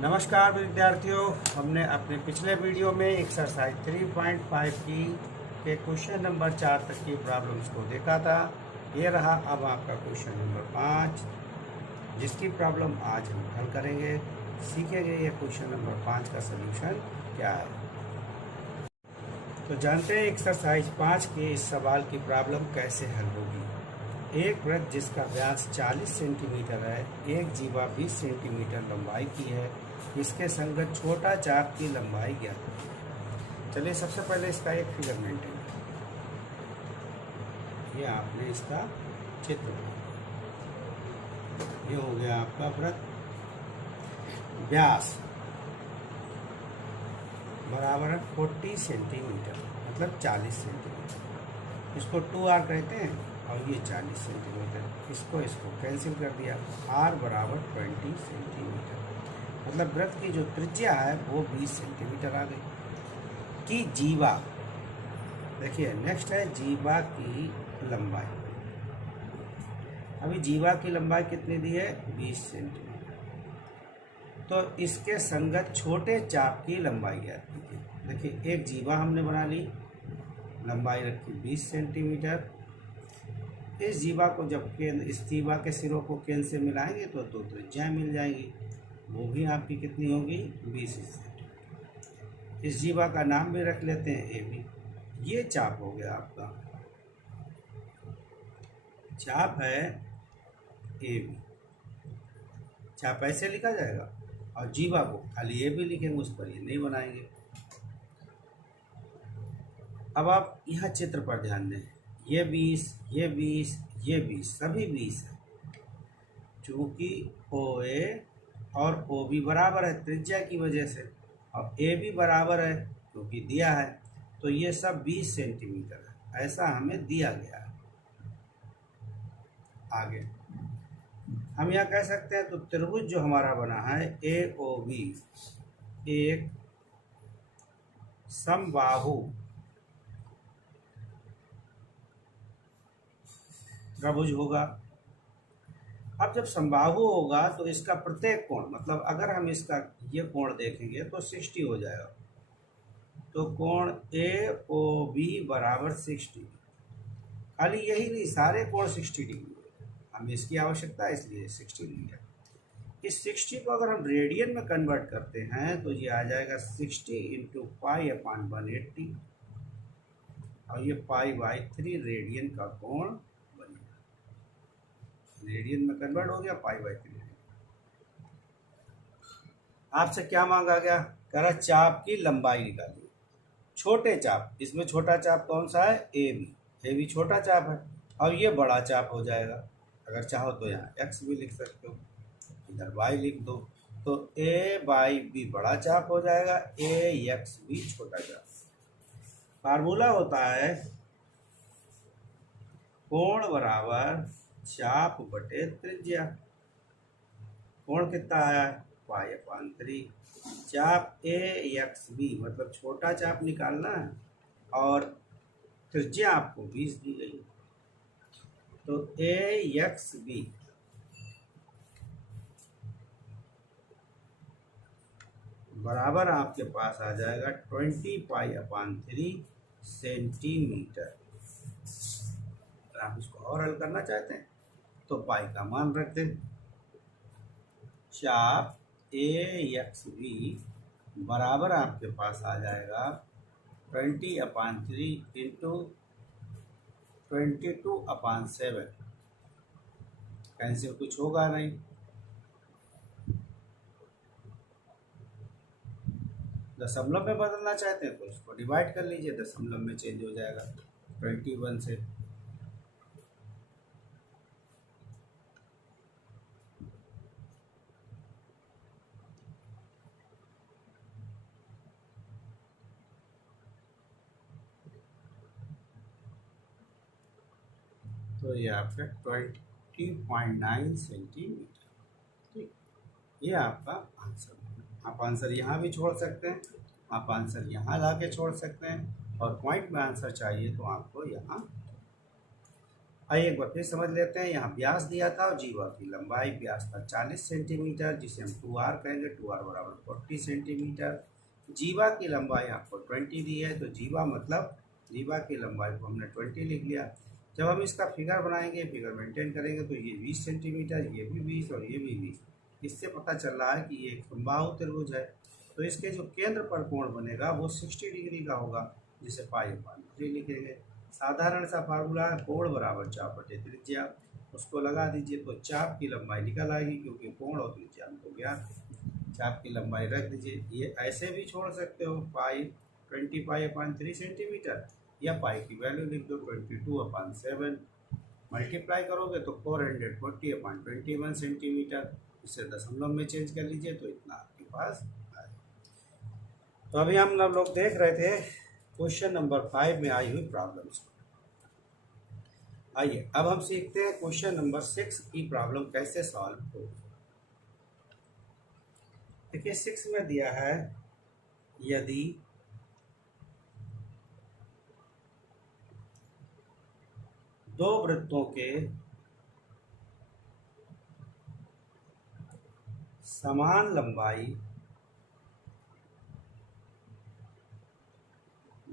नमस्कार विद्यार्थियों, हमने अपने पिछले वीडियो में एक्सरसाइज 3.5 की के क्वेश्चन नंबर 4 तक की प्रॉब्लम्स को देखा था। ये रहा अब आपका क्वेश्चन नंबर 5, जिसकी प्रॉब्लम आज हम हल करेंगे। सीखेंगे ये क्वेश्चन नंबर 5 का सलूशन क्या है। तो जानते हैं एक्सरसाइज 5 के इस सवाल की प्रॉब्लम कैसे हल होगी। एक वृत्त जिसका व्यास 40 सेंटीमीटर है, एक जीवा 20 सेंटीमीटर लंबाई की है, इसके संगत छोटा चाप की लंबाई ज्ञात है। चलिए सबसे पहले इसका एक फिगर मेंटेन करें। ये आपने इसका चित्र बना, ये हो गया आपका वृत्त। व्यास बराबर है 40 सेंटीमीटर, मतलब 40 सेंटीमीटर। इसको 2r कहते हैं और ये 40 सेंटीमीटर। इसको कैंसिल कर दिया, r बराबर 20 सेंटीमीटर। मतलब वृत्त की जो त्रिज्या है वो 20 सेंटीमीटर आ गई। कि जीवा, देखिए नेक्स्ट है जीवा की लंबाई। अभी जीवा की लंबाई कितनी दी है? 20 सेंटीमीटर। तो इसके संगत छोटे चाप की लंबाई ज्ञात कीजिए। देखिए एक जीवा हमने बना ली, लंबाई रखी 20 सेंटीमीटर। इस जीवा को जब केंद्र, इस जीवा के सिरों को केंद्र से मिलाएंगे तो दो त्रिज्याएं मिल जाएंगी, वो भी आपकी कितनी होगी? 20 सेंटीमीटर। इस जीवा का नाम भी रख लेते हैं ए बी। ये चाप हो गया आपका, चाप है ए बी। चाप ऐसे लिखा जाएगा और जीवा को खाली ए बी लिखेंगे, उस पर ये नहीं बनाएंगे। अब आप यहाँ चित्र पर ध्यान दें, ये 20, ये 20, ये 20, सभी 20 है। चूँकि ओ ए और ओ बी बराबर है त्रिज्या की वजह से, और ए बी बराबर है क्योंकि दिया है, तो ये सब 20 सेंटीमीटर है, ऐसा हमें दिया गया है। आगे हम यहाँ कह सकते हैं, तो त्रिभुज जो हमारा बना है ए ओ बी एक समबाहु त्रिभुज होगा। अब जब समबाहु होगा तो इसका प्रत्येक कोण, मतलब अगर हम इसका ये कोण देखेंगे तो 60 हो जाएगा। तो कोण ए ओ बी बराबर 60। खाली यही नहीं, सारे कोण 60 डिग्री है। हमें इसकी आवश्यकता है, इसलिए 60 डिग्री है। इस 60 को अगर हम रेडियन में कन्वर्ट करते हैं तो ये आ जाएगा 60 इंटू π/180, और ये π/3 रेडियन का कोण बनेगा। रेडियन में कन्वर्ट हो गया π/3। आपसे क्या मांगा गया? कह रहा चाप की लंबाई निकालिए। छोटे चाप, इसमें छोटा चाप कौन सा है? A B. ए बी छोटा चाप है और ये बड़ा चाप हो जाएगा। अगर चाहो तो यहाँ एक्स भी लिख सकते हो, इधर वाई लिख दो, तो ए बाई बी बड़ा चाप हो जाएगा, ए एक्स बी छोटा चाप। फार्मूला होता है कोण बराबर चाप बटे त्रिज्या। कोण कितना आया? π/3। चाप ए एक्स बी, मतलब छोटा चाप निकालना है और त्रिज्या आपको 20 दी गई। तो ए एक्स बी बराबर आपके पास आ जाएगा 20 π/3 सेंटीमीटर। अगर आप इसको और हल करना चाहते हैं तो पाई का मान रख दें। चाप ए एक्स बी बराबर आपके पास आ जाएगा 20/3 इंटू 22/7। कैंसिल कुछ होगा नहीं, दशमलव में बदलना चाहते हैं तो इसको डिवाइड कर लीजिए, दशमलव में चेंज हो जाएगा 21 से। तो ये आपका 20.9 सेंटीमीटर। ठीक, ये आपका आंसर है। आप आंसर यहाँ भी छोड़ सकते हैं, आप आंसर यहाँ ला के छोड़ सकते हैं, और पॉइंट में आंसर चाहिए तो आपको यहाँ आइए एक बार फिर समझ लेते हैं। यहाँ व्यास दिया था और जीवा की लंबाई, व्यास था 40 सेंटीमीटर जिसे हम 2r कहेंगे, 2r बराबर 40 सेंटीमीटर। जीवा की लंबाई आपको 20 दी है, तो जीवा मतलब जीवा की लंबाई को हमने 20 लिख लिया। जब हम इसका फिगर बनाएंगे, फिगर मेंटेन करेंगे, तो ये 20 सेंटीमीटर, ये भी 20 और ये भी 20। इससे पता चल रहा है कि ये एक समबाहु त्रिभुज है। तो इसके जो केंद्र पर कोण बनेगा वो 60 डिग्री का होगा, जिसे π/3 लिखेंगे। साधारण सा फार्मूला है, कोण बराबर चाप बटे त्रिज्या, उसको लगा दीजिए तो चाप की लंबाई निकल आएगी, क्योंकि कोण और त्रिज्या हमको ज्ञात है। चाप की लंबाई रख दीजिए। ये ऐसे भी छोड़ सकते हो, 20π/3 सेंटीमीटर, या पाई की वैल्यू लिख दो 22/7। मल्टीप्लाई करोगे तो 440/21 सेंटीमीटर। इसे दशमलव में चेंज कर लीजिए तो इतना आपके पास आए। तो अभी हम लोग देख रहे थे क्वेश्चन नंबर 5 में आई हुई प्रॉब्लम्स को। आइए अब हम सीखते हैं क्वेश्चन नंबर 6 की प्रॉब्लम कैसे सॉल्व हो। देखिए 6 में दिया है, यदि दो वृत्तों के समान लंबाई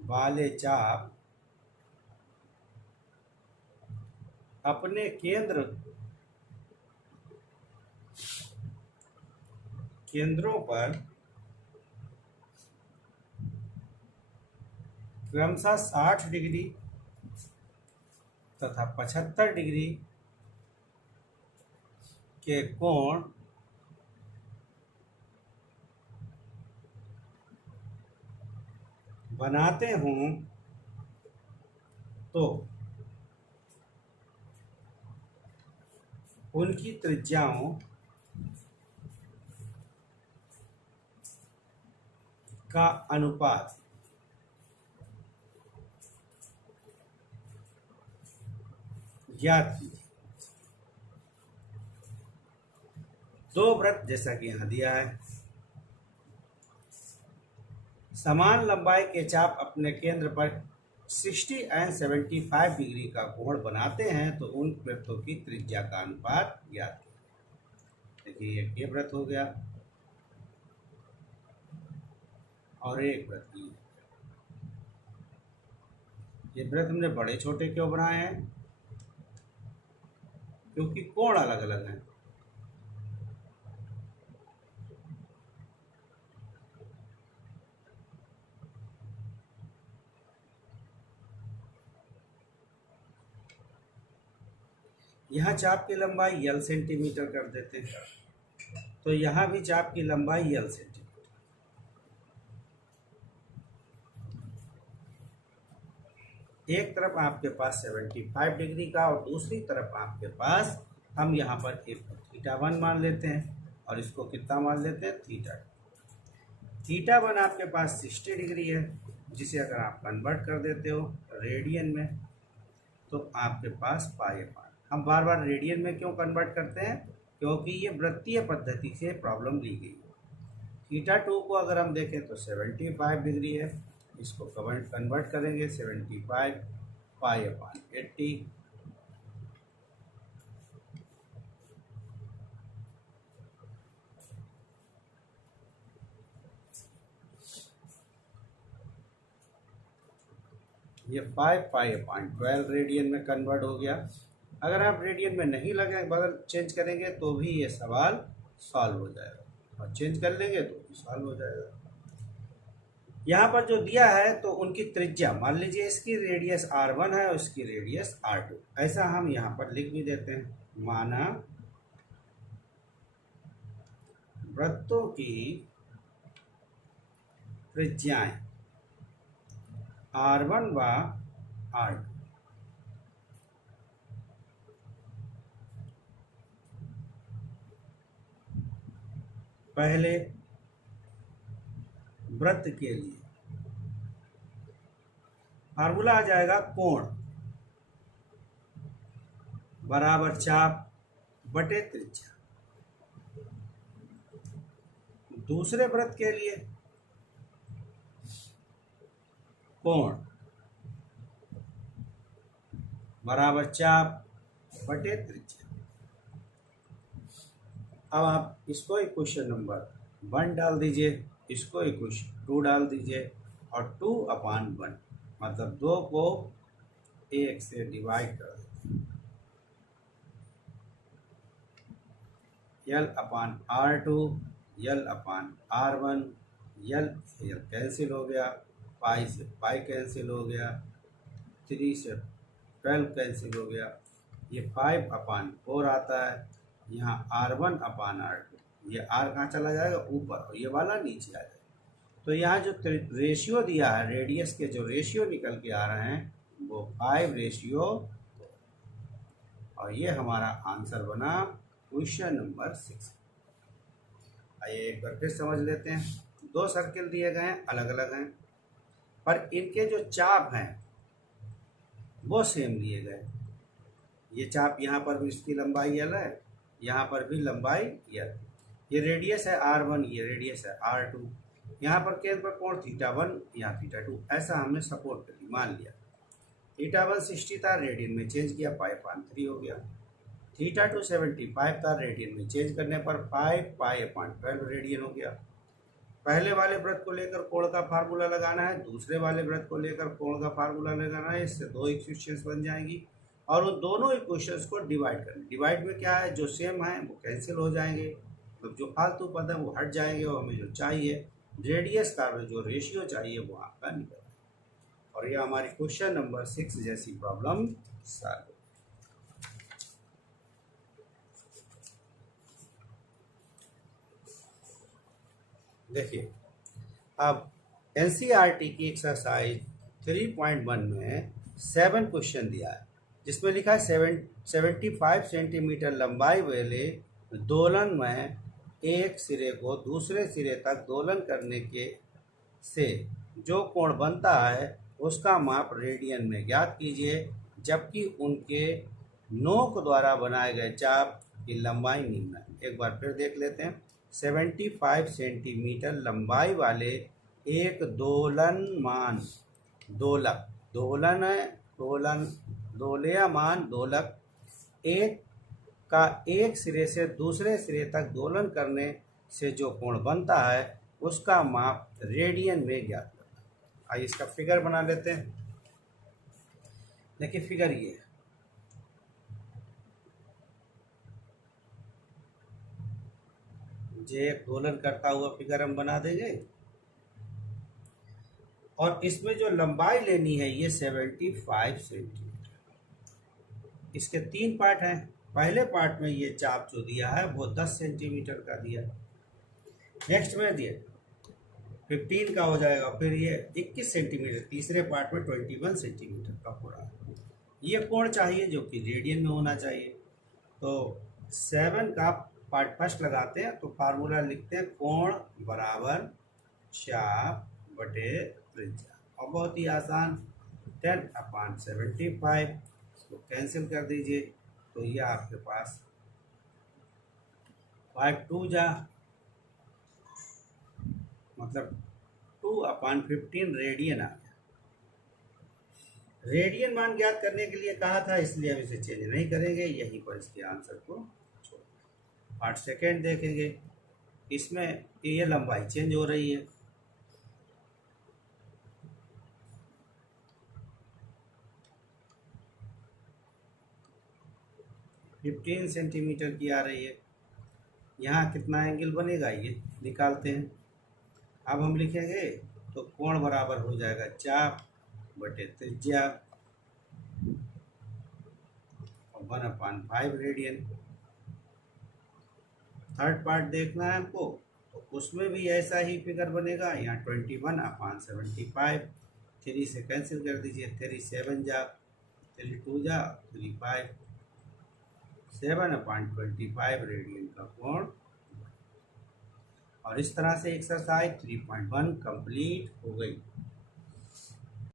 वाले चाप अपने केंद्रों पर क्रमशः 60 डिग्री तथा 75 डिग्री के कोण बनाते हों, तो उनकी त्रिज्याओं का अनुपात ज्ञात कीजिए। दो वृत्त, जैसा कि यहाँ दिया है, समान लंबाई के चाप अपने केंद्र पर 60 एंड 75 डिग्री का कोण बनाते हैं, तो उन वृत्तों की त्रिज्या का अनुपात ज्ञात कीजिए। देखिए ये वृत्त हो गया और एक वृत्त ये वृत्त हमने बड़े छोटे क्यों बनाए हैं? क्योंकि कोण अलग अलग हैं। यहाँ चाप की लंबाई L सेंटीमीटर कर देते हैं, तो यहाँ भी चाप की लंबाई L सेंटीमीटर। एक तरफ आपके पास 75 डिग्री का और दूसरी तरफ आपके पास हम यहाँ पर एक θ1 मान लेते हैं और इसको कितना मान लेते हैं, θ1 आपके पास 60 डिग्री है, जिसे अगर आप कन्वर्ट कर देते हो रेडियन में तो आपके पास π/। हम बार बार रेडियन में क्यों कन्वर्ट करते हैं? क्योंकि ये वृत्तीय पद्धति से प्रॉब्लम ली गई। θ2 को अगर हम देखें तो 75 डिग्री है, इसको कन्वर्ट करेंगे 75 π/80। ये 5π/12 रेडियन में कन्वर्ट हो गया। अगर आप रेडियन में नहीं लगे बगल चेंज करेंगे तो भी ये सवाल सॉल्व हो जाएगा, और चेंज कर लेंगे तो भी सॉल्व हो जाएगा। यहाँ पर जो दिया है तो उनकी त्रिज्या, मान लीजिए इसकी रेडियस r1 है और इसकी रेडियस r2, ऐसा हम यहाँ पर लिख भी देते हैं। माना वृत्तों की त्रिज्याएं r1 व r2 पहले वृत्त के लिए फार्मूला आ जाएगा, कोण बराबर चाप बटे त्रिज्या। दूसरे वृत्त के लिए कोण बराबर चाप बटे त्रिज्या। अब आप इसको इक्वेशन नंबर 1 डाल दीजिए, इसको इक्वेशन 2 डाल दीजिए और 2/1 मतलब 2 को 1 से डिवाइड कर देते। L/R2 L/R1 L से L कैंसिल हो गया, पाई से पाई कैंसिल हो गया, 3 से 12 कैंसिल हो गया, ये 5/4 आता है। यहाँ R1/R2, ये R कहाँ चला जाएगा ऊपर और ये वाला नीचे आ जाएगा। तो यहाँ जो रेशियो दिया है, रेडियस के जो रेशियो निकल के आ रहे हैं वो 5:4 और ये हमारा आंसर बना क्वेश्चन नंबर 6। आइए एक बार फिर समझ लेते हैं। 2 सर्किल दिए गए हैं, अलग अलग हैं, पर इनके जो चाप हैं वो सेम दिए गए। ये चाप यहाँ पर भी इसकी लंबाई L है, यहाँ पर भी लंबाई L। ये रेडियस है R1, ये रेडियस है R2। यहाँ पर केंद्र पर कोण θ1, यहाँ θ2, ऐसा हमने सपोर्ट कर लिया, मान लिया। θ1 60 था, रेडियन में चेंज किया, π/3 हो गया। θ2 75 था, रेडियन में चेंज करने पर 5π/12 रेडियन हो गया। पहले वाले वृत्त को लेकर कोण का फार्मूला लगाना है, दूसरे वाले वृत्त को लेकर कोण का फार्मूला लगाना है। इससे 2 इक्वेशंस बन जाएंगी और उन दोनों इक्वेशंस को डिवाइड करना। डिवाइड में क्या है, जो सेम है वो कैंसिल हो जाएंगे, मतलब जो फालतू पद है वो हट जाएंगे और हमें जो चाहिए रेडियस का जो रेशियो चाहिए वो आपका निकल। और यह हमारी क्वेश्चन नंबर 6 जैसी प्रॉब्लम सॉल्व। देखिए अब एनसीईआरटी की एक्सरसाइज 3.1 में 7 क्वेश्चन दिया है, जिसमें लिखा है 75 सेंटीमीटर लंबाई वाले दोलन में एक सिरे को दूसरे सिरे तक दोलन करने के से जो कोण बनता है उसका माप रेडियन में ज्ञात कीजिए, जबकि उनके नोक द्वारा बनाए गए चाप की लंबाई निम्न है। एक बार फिर देख लेते हैं। 75 सेंटीमीटर लंबाई वाले एक दोलनमान दोलक, दोलन है दोलन, दोलयमान दोलक एक का एक सिरे से दूसरे सिरे तक दोलन करने से जो कोण बनता है उसका माप रेडियन में ज्ञात करना। आइए इसका फिगर बना लेते हैं। देखिए फिगर ये है, जे एक दोलन करता हुआ फिगर हम बना देंगे और इसमें जो लंबाई लेनी है ये 75 सेंटीमीटर। इसके 3 पार्ट हैं। पहले पार्ट में ये चाप जो दिया है वो 10 सेंटीमीटर का दिया, नेक्स्ट में दिया 15 का हो जाएगा, फिर ये 21 सेंटीमीटर, तीसरे पार्ट में 21 सेंटीमीटर का हो रहा है। ये कोण चाहिए जो कि रेडियन में होना चाहिए। तो 7 का पार्ट फर्स्ट लगाते हैं, तो फार्मूला लिखते हैं कोण बराबर चाप बटे त्रिज्या, और बहुत ही आसान 10/75, इसको कैंसिल कर दीजिए तो ये आपके पास 5×2 जा मतलब 2/15 रेडियन आ गया। रेडियन मान ज्ञात करने के लिए कहा था, इसलिए हम इसे चेंज नहीं करेंगे, यहीं पर इसके आंसर को छोड़। पार्ट सेकेंड देखेंगे, इसमें ये लंबाई चेंज हो रही है। फिफ्टीन सेंटीमीटर की आ रही है। यहाँ कितना एंगल बनेगा ये निकालते हैं। अब हम लिखेंगे तो कोण बराबर हो जाएगा चाप बटे त्रिज्या और 1/5 रेडियन। थर्ड पार्ट देखना है हमको, तो उसमें भी ऐसा ही फिगर बनेगा। यहाँ 21/75, 3 से कैंसिल कर दीजिए, 3 7 जा, 3 2 जा, 3 5, 7/25 रेडियन का कोण। और इस तरह से एक्सरसाइज 3.1 कंप्लीट हो गई।